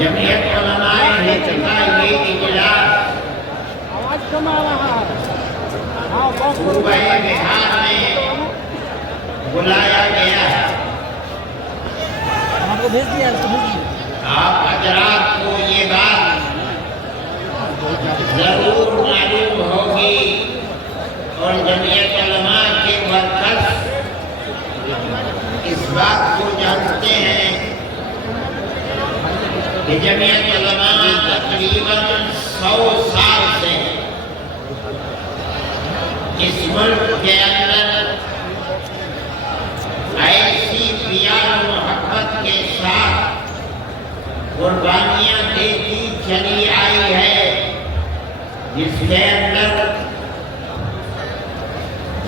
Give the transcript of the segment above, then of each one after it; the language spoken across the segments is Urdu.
جمعیت علماء ہند کا یہ اجلاس صوبہ بہار میں بلایا گیا ہے۔ آپ حضرات کو یہ بات ضرور معلوم ہوگی اور جمعیت علماء کے مرکز اس بات کو جانتے ہیں کہ جمعیت علماء تقریباً 100 سال سے اس ملک کے اندر ایسی پیار و محبت کے ساتھ قربانیاں دیتی چلی آئی ہے جس کے اندر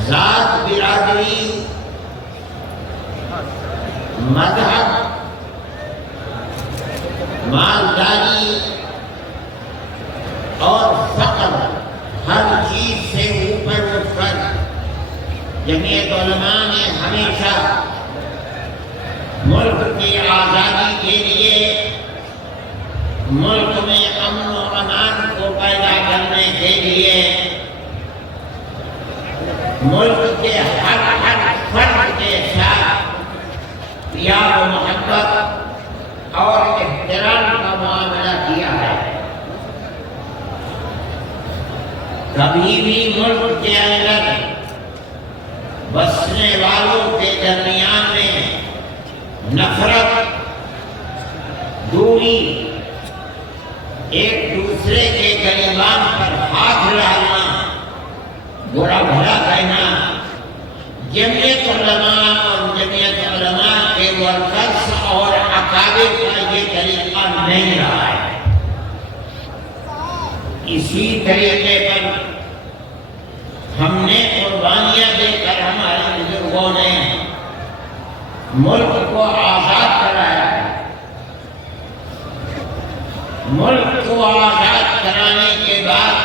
ذات، برادری، مذہب، مالداری اور فقر ہر چیز سے اوپر اٹھ کر جمعیت علماء نے ہمیشہ ملک کی آزادی کے لیے، ملک میں امن و امان کو پیدا کرنے کے لیے، ملک کے ہر فرد کے ساتھ پیار و محبت اور احترام کا معاملہ کیا ہے۔ کبھی بھی ملک کے اندر بسنے والوں کے درمیان میں نفرت، دوری، ایک دوسرے کے گریبان پر ہاتھ ڈالنا، برا بھلا کہنا جمعیت علماء اور جمعیت علماء کے ورکرز اور اکابر کا یہ طریقہ نہیں رہا ہے۔ اسی طریقے پر ہم نے قربانیاں دے کر ہمارے بزرگوں نے ملک کو آزاد کرایا ہے۔ ملک کو آزاد کرانے کے بعد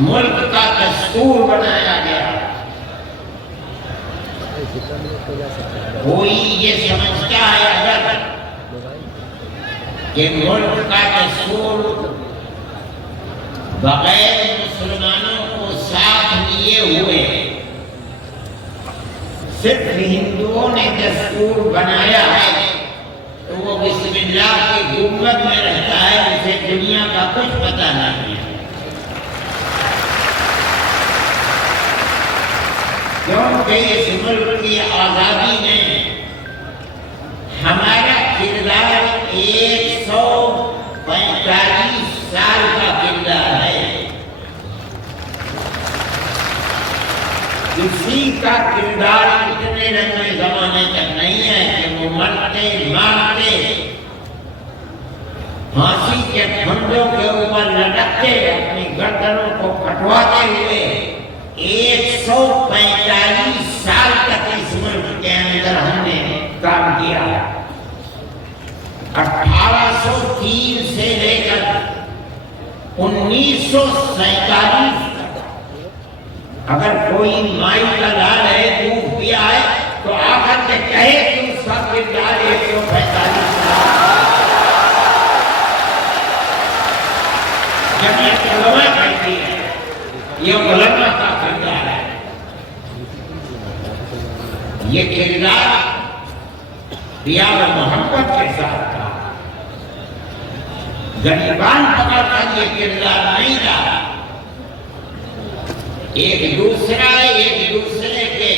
ملک کا دستور بنایا گیا۔ کوئی یہ سمجھتا ہے اگر کہ ملک کا دستور بغیر مسلمانوں کو ساتھ لیے ہوئے صرف ہندوؤں نے دستور بنایا ہے تو وہ بسم اللہ کی حکومت میں رہتا ہے، اسے دنیا کا کچھ پتہ نہیں ہے۔ کیونکہ اس ملک کی آزادی میں ہمارا کردار 145 سال کا کردار ہے۔ کسی کا کردار اتنے لمبے زمانے تک نہیں ہے کہ وہ مرتے مارتے پھانسی کے پھندوں کے اوپر لٹکتے اپنی گردنوں کو کٹواتے ہوئے 145 سال تک اس ملک کے اندر ہم نے کام کیا۔ 1803 سے لے کر 1947 تک اگر کوئی مائی کا لال ہے، دودھ پیا ہے تو آخر کے کہے کہ اس کا کردار 145 سال۔ جمعیت علماء کہتی ہے یہ علماء کا کردار ہے۔ یہ کردار پیار و محبت کے ساتھ تھا، غریبان پکڑ کر یہ کردار نہیں رہا۔ ایک دوسرے کے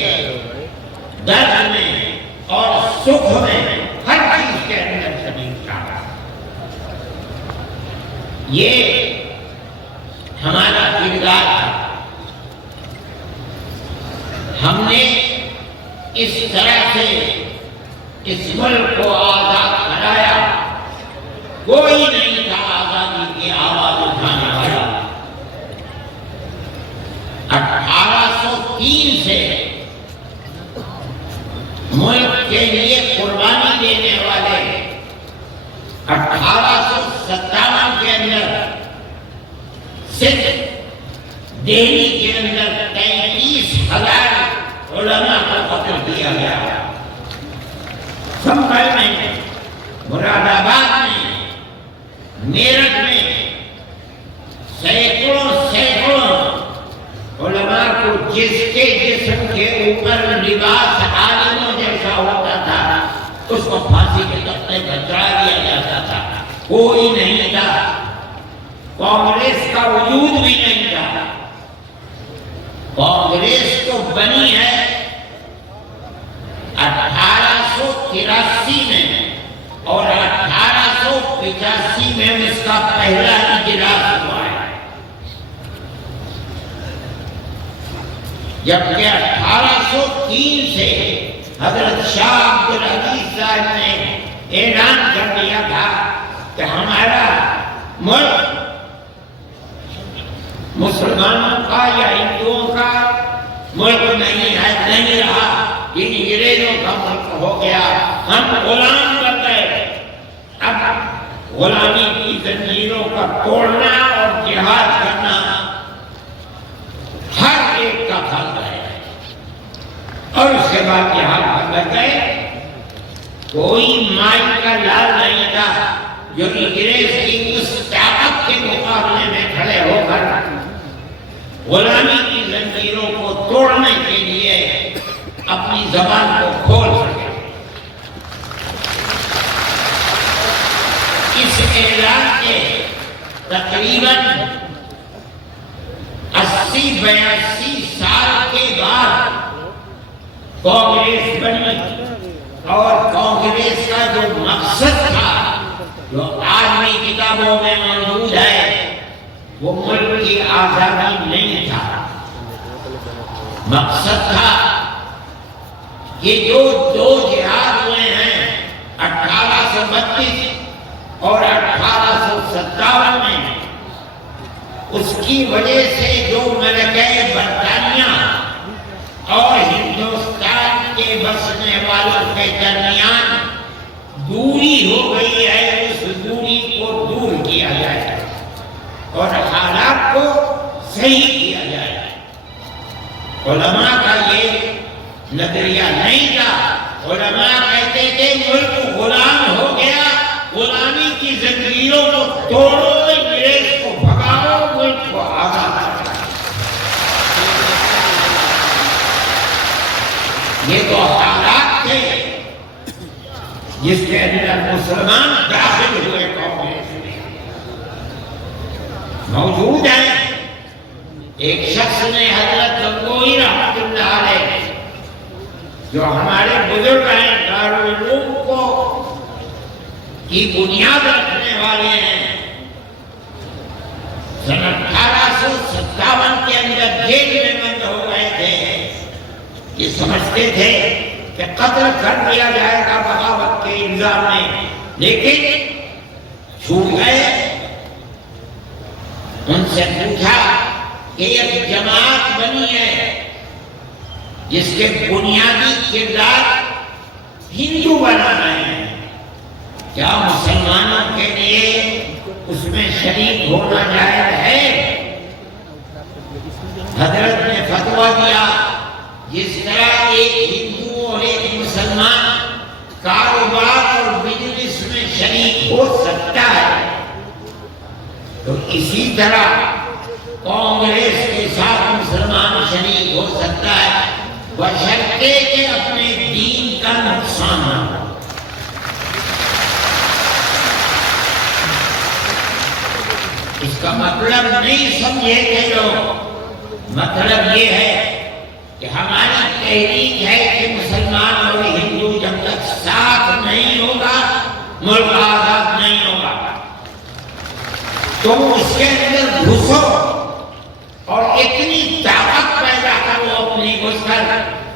درد میں اور سکھ میں ہر چیز کے اندر شریک تھا۔ یہ ہمارا کردار تھا۔ ہم نے اس طرح سے اس ملک کو آزاد کرایا، کوئی نہیں تھا آزادی کی آواز اٹھانے والا۔ 1803 سے ملک کے لیے قربانی دینے والے 1857 کے اندر صرف دہلی کے اندر 33,000 علماء کو قتل کیا گیا۔ سنبھل میں مراد آباد میں، میرٹھ میں سینکڑوں علماء کو جس کے جسم کے اوپر لباس عالموں جیسا ہوتا تھا اس کو پھانسی کے تختے پر چڑھا دیا جاتا تھا. کوئی نہیں تھا، کانگریس کا وجود بھی نہیں تھا. کانگریس تو بنی ہے 1883 میں اور 1885 میں اس کا پہلا اجلاس ہوا ہے. جبکہ 1803 سے حضرت شاہ عبدالعزیز صاحب نے اعلان کر دیا تھا کہ ہمارا ملک مسلمانوں کا یا ہندوؤں کا ملک نہیں ہے، نہیں رہا، یہ انگریزوں کا ملک ہو گیا، ہم غلام بن گئے. اب غلامی کی زنجیروں کا توڑنا اور جہاد کرنا ہر ایک کا فرض ہے. اور اس کے بعد جہاد کر گئے. کوئی مائی کا لال نہیں تھا جو انگریز کی اس طاقت کے مقابلے میں کھڑے ہو کر غلامی کی زنجیروں کو توڑنے کے لیے اپنی زبان کو کھول سکے. اس اعلان کے تقریباً 80-82 سال کے بعد کانگریس بنی اور کانگریس کا جو مقصد تھا جو آج بھی کتابوں میں موجود ہے وہ ملک کی آزادی نہیں تھا. مقصد تھا کہ جو دو جہاد ہوئے ہیں 1832 اور 1857 میں، اس کی وجہ سے جو ملکہ برطانیہ اور ہندوستان کے بسنے والوں کے درمیان دوری ہو گئی ہے، اس دوری کو دور کیا جائے اور حالات کو صحیح کیا جائے. علماء کا یہ نظریہ نہیں تھا. علماء کہتے تھے ملک غلام ہو گیا، غلامی کی زنجیروں کو توڑو، انگریز کو بھگاؤ، ملک کو آزاد کرو. یہ تو حالات تھے جس کے اندر مسلمان داخل ہوئے. کانگریس میں موجود ہے. ایک شخص نے حضرت گنگوئی رحمۃ اللہ علیہ جو ہمارے بزرگ ہیں، دارالعلوم کو کی بنیاد رکھنے والے ہیں، سن 1857 کے اندر جیل میں بند ہو گئے تھے. یہ سمجھتے تھے کہ قتل کر دیا جائے گا بغاوت کے الزام میں، لیکن چھوٹ گئے. ان سے پوچھا کہ ایک جماعت بنی ہے جس کے بنیادی کردار ہندو بنانا ہے، کیا مسلمانوں کے لیے اس میں شریک ہونا جائز ہے؟ حضرت نے فتویٰ دیا جس طرح ایک ہندو اور ایک مسلمان کاروبار اور بزنس میں شریک ہو سکتا ہے، تو اسی طرح کانگریس کے ساتھ مسلمان شریک ہو سکتا ہے، بشرطے کہ اپنے دین کا نقصان نہ ہو. اس کا مطلب نہیں سمجھے کہ لوگ، مطلب یہ ہے کہ ہماری تحریک ہے کہ مسلمان اور ہندو جب تک ساتھ نہیں ہوگا ملک آزاد نہیں ہوگا. تم اس کے اندر گھسو اور اتنی طاقت پیدا کرو اپنی گھس کر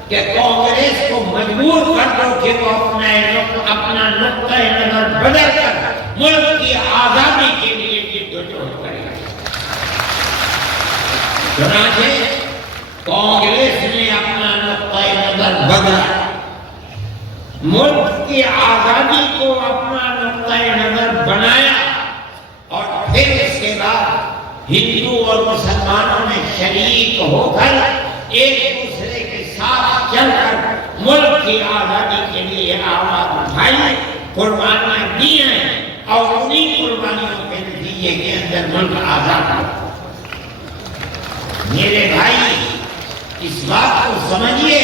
کہ کانگریس کو مجبور کر دو کہ وہ اپنا نقطہ نظر بدل کر ملک کی آزادی کے لیے جدوجہد کرے. چنانچہ کانگریس نے اپنا نقطہ نظر بدلا، ملک کی آزادی کو اپنا نقطہ نظر بنایا، اور پھر اس کے بعد ہندو اور مسلمانوں نے شریک ہو کر ایک دوسرے کے ساتھ چل کر ملک کی آزادی کے لیے آواز اٹھائی قربانیاں دی ہیں اور انہی قربانیوں کے نتیجے کے اندر ملک آزاد ہو۔ میرے بھائی اس بات کو سمجھیے،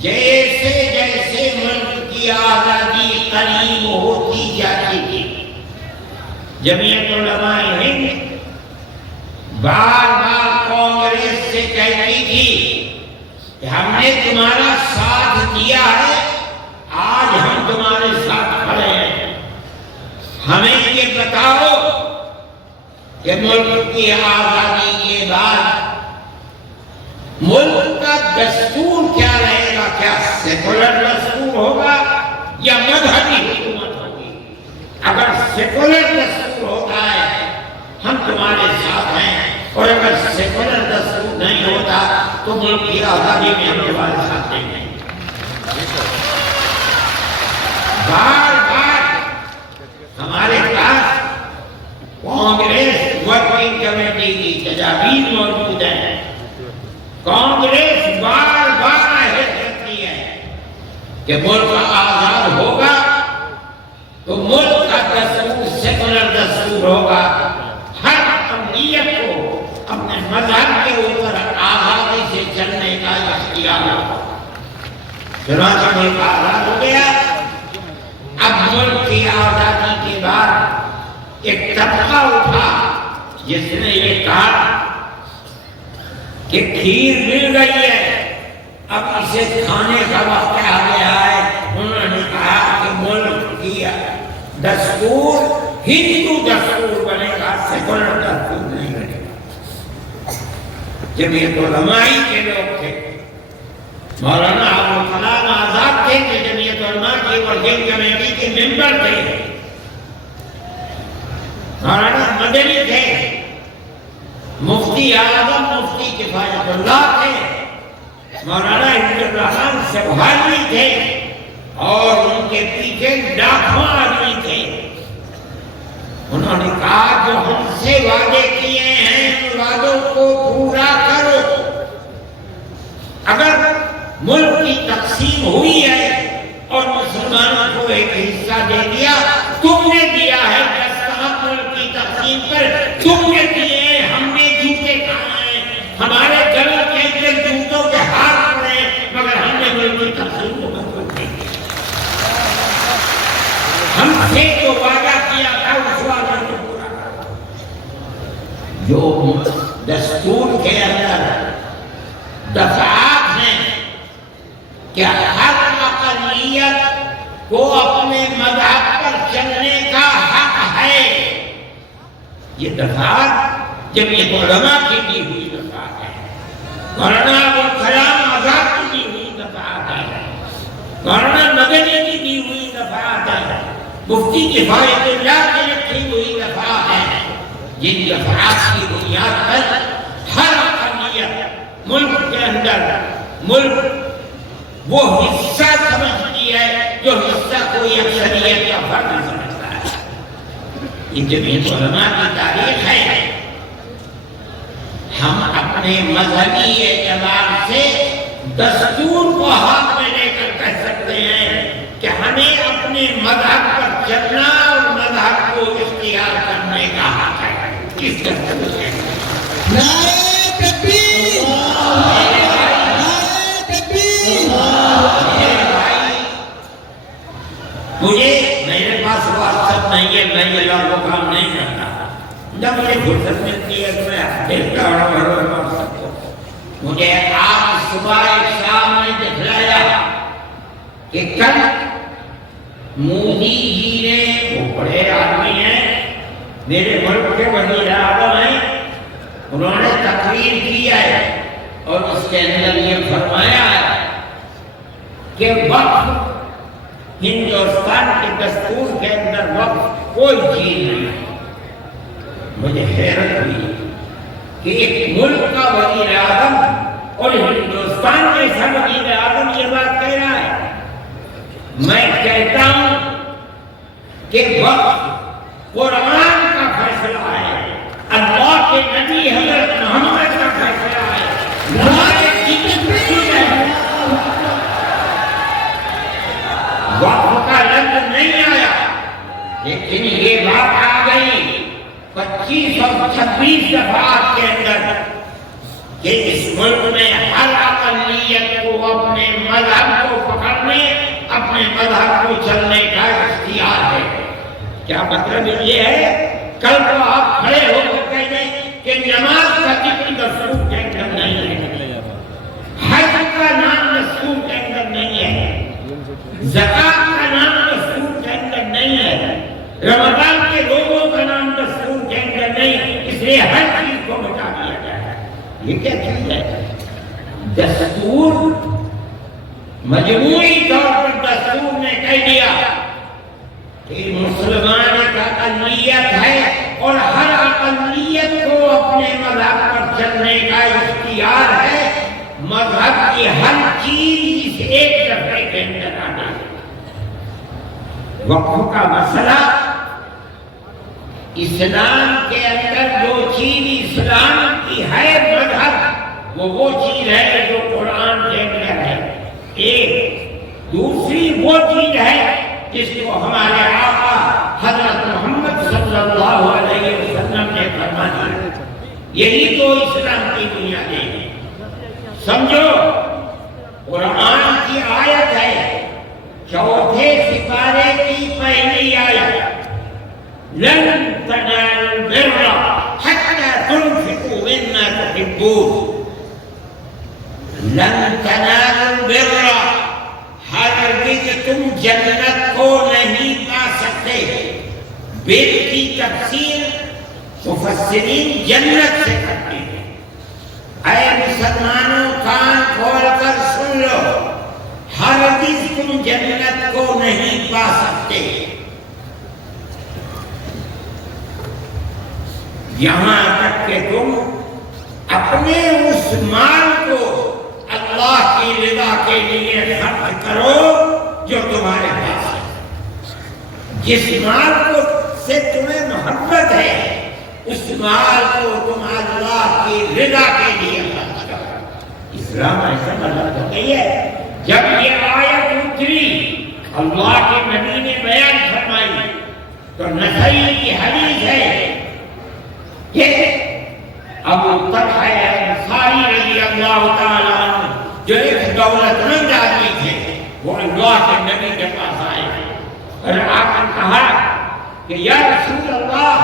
جیسے جیسے ملک کی آزادی قریب ہوتی جاتی تھی، جمعیت علماء ہند بار بار کانگریس سے کہتی تھی کہ ہم نے تمہارا ساتھ دیا ہے، آج ہم تمہارے ساتھ کھڑے ہیں، ہمیں یہ بتاؤ کہ ملک کی آزادی کے بعد ملک کا دستور کیا رہے گا؟ کیا سیکولر دستور ہوگا یا مذہبی حکومت ہوگی؟ اگر سیکولر دستور ہوتا ہے ہم تمہارے ساتھ ہیں، اور اگر سیکولر دستور نہیں ہوتا تو ملک کی آزادی میں ہم تمہارے ساتھ نہیں ہیں۔ بار بار ہمارے پاس کانگریس ورکنگ کمیٹی کی تجاویز موجود ہیں۔ کانگریس بار بار عہد کرتی ہے کہ ملک آزاد ہوگا تو ملک کا دستور سیکولر دستور ہوگا، ہر اقلیت کو اپنے مذہب کے اوپر آزادی سے چلنے کا اختیار ہوگا۔ چنانچہ ملک آزاد ہو گیا۔ اب ملک کی آزادی کے بعد ایک طبقہ اٹھا جس نے یہ کہا کہ کھیر مل گئی ہے، اب اسے کھانے کا وقت آ گیا ہے۔ انہوں نے کہا کہ ملک کی دستور ہندو دستور بنے گا، سیکولر دستور نہیں بنے گا۔ جمعیت علماء کے لوگ تھے، مولانا ابوالکلام آزاد تھے کہ جمعیت علماء کی ورکنگ کمیٹی کے ممبر تھے، مولانا مدنی تھے، مفتی اعظم مفتی کفایت اللہ تھے، مولانا عبد الرحمن سبحانی تھے، اور ان کے پیچھے لاکھوں آدمی تھے۔ انہوں نے کہا جو ہم سے وعدے کیے ہیں ان وعدوں کو پورا کرو۔ اگر ملک کی تقسیم ہوئی ہے اور مسلمانوں کو ایک حصہ دے دیا، تم نے دیا ہے دستخط ملک کی تقسیم پر، تم نے دیے ہیں، ہم نے جوتے کھائے ہیں، ہمارے گلوں کے اندر جوتوں کے ہاتھ پڑے ہیں، مگر ہم نے ملک کی تقسیم کو منظور نہیں کیا۔ ہم سے جو وعدہ کیا تھا اس وعدے کو پورا کرو۔ جو دستور کے اندر دفعات ہیں کہ ہر اقلیت کو اپنے مذہب پر چلنے کا حق ہے، یہ دفعات جمعیت علماء کی دی ہوئی دفعات ہے، مولانا ابوالکلام آزاد کی دی ہوئی دفعات ہے، مولانا مدنی کی دی ہوئی دفعات ہے، مفتی کفایت اللہ کی رکھی ہوئی دفعات ہے، جن دفعات کی بنیاد پر ہر اقلیت ملک کے اندر ملک وہ حصہ سمجھتی ہے جو حصہ کوئی اکثریت کا فرد سمجھتا ہے۔ یہ جمعیت علماء کی تاریخ ہے۔ ہم اپنے مذہبی اعتبار سے دستور کو ہاتھ میں لے کر کہہ سکتے ہیں کہ ہمیں اپنے مذہب پر چلنا اور مذہب کو اختیار کرنے کا حق ہے۔ کس دستور سے؟ نعرہ تکبیر! مجھے میرے پاس واٹس نہیں ہے، میں یہ لوگوں کام نہیں کرتا، جب مجھے فرصت ملتی ہے تو میں دیکھتا ہوں۔ مجھے آج صبح ایک شام نے دکھلایا کہ کل مودی جی نے، وہ بڑے آدمی ہیں، میرے ملک کے وزیر اعظم ہیں، انہوں نے تقریر کی ہے اور اس کے اندر یہ فرمایا ہے کہ وقت ہندوستان کے دستور کے اندر وقت کوئی چیز نہیں۔ مجھے حیرت ہوئی کہ ایک ملک کا وزیر اعظم اور ہندوستان جیسا وزیر اعظم یہ بات کہہ رہا ہے۔ میں کہتا ہوں کہ وقت قرآن کا فیصلہ ہے، اللہ کے نبی حضرت محمد کا فیصلہ ہے، وقت کا لفظ نہیں لیکن یہ بات آ گئی 2526 دفعات کے اندر کہ اس ملک میں ہر اقلیت کو اپنے مذہب کو پکڑنے، اپنے مذہب کو چلنے کا اختیار ہے۔ کیا مطلب یہ ہے؟ کل کو آپ کھڑے ہو کر کہہ دیں کہ نماز کا ذکر دستور کے اندر نہیں ہے، حج کا نام دستور کے اندر نہیں ہے، زکات کا نام دستور کے اندر نہیں ہے، رمضان کے روزوں کا نام دستور کے اندر نہیں، اس لیے ہر چیز کو بتا دیا گیا ہے۔ یہ کیا چیز ہے؟ دستور مجموعی طور پر دستور نے کہہ دیا کہ مسلمان ایک اقلیت ہے اور ہر اقلیت کو اپنے مذہب پر چلنے کا اختیار ہے۔ مذہب کی ہر چیز اس ایک دفعے کے اندر آنا ہے۔ وقف کا مسئلہ، اسلام کے اندر جو چیز اسلام کی ہے مذہب، وہ چیز ہے جو قرآن کے اندر ہے ایک، دوسری وہ چیز ہے جس کو ہمارے آقا حضرت محمد صلی اللہ علیہ وسلم نے فرما دیا۔ یہی تو اسلام کی بنیادیں ہیں۔ سمجھو، قرآن کی آیت ہے 4 سپارے کی پہلی آیت، لن تنالوا البر حتى تنفقوا مما تحبون۔ لن تنالوا البر، ہرگز تم جنت کو نہیں پا سکتے۔ بر کی تفسیر مفسرین جنت سے کرتے ہیں۔ اے مسلمانوں، کان کھول کر سن لو، ہرگز تم جنت کو نہیں پا سکتے یہاں تک کہ تم اپنے اس مال کو اللہ کی رضا کے لیے خرچ کرو جو تمہارے پاس ہے۔ جس مال کو سے تمہیں محبت ہے، اس مال کو تم اللہ کی رضا کے لیے خرچ کرو۔ اسلام ایسا مطلب ہوتا ہے۔ جب یہ آیت اتری، اللہ کے نبی نے بیان فرمائی، تو نسائی کی حدیث ہے کہ ابو طلحہ انصاری رضی اللہ تعالیٰ عنہ جو ایک دولت مند آدمی تھے، وہ اللہ کے نبی کے پاس آئے اور آ کر کہا کہ یا رسول اللہ،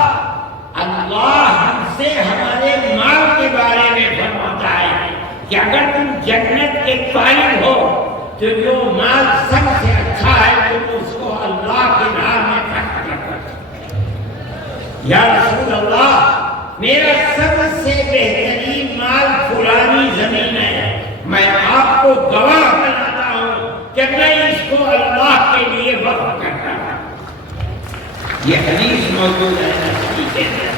اللہ ہم سے ہمارے مال کے بارے میں فرماتا ہے کہ اگر تم جنت کے طالب ہو تو جو مال سب سے اچھا ہے تم اس کو اللہ کے راہ میں خرچ کرو۔ یا رسول اللہ، میرا سب سے بہترین مال فلانی زمین ہے، میں آپ کو گواہ بناتا ہوں کہ میں اس کو اللہ کے لیے وقف کرتا ہوں۔ یہ حدیث موجود ہے نسائی کے اندر۔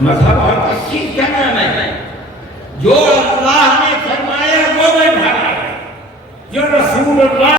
مذہب اور کس چیز کا نام ہے؟ جو اللہ نے فرمایا وہ میں بھاگا، جو رسول اللہ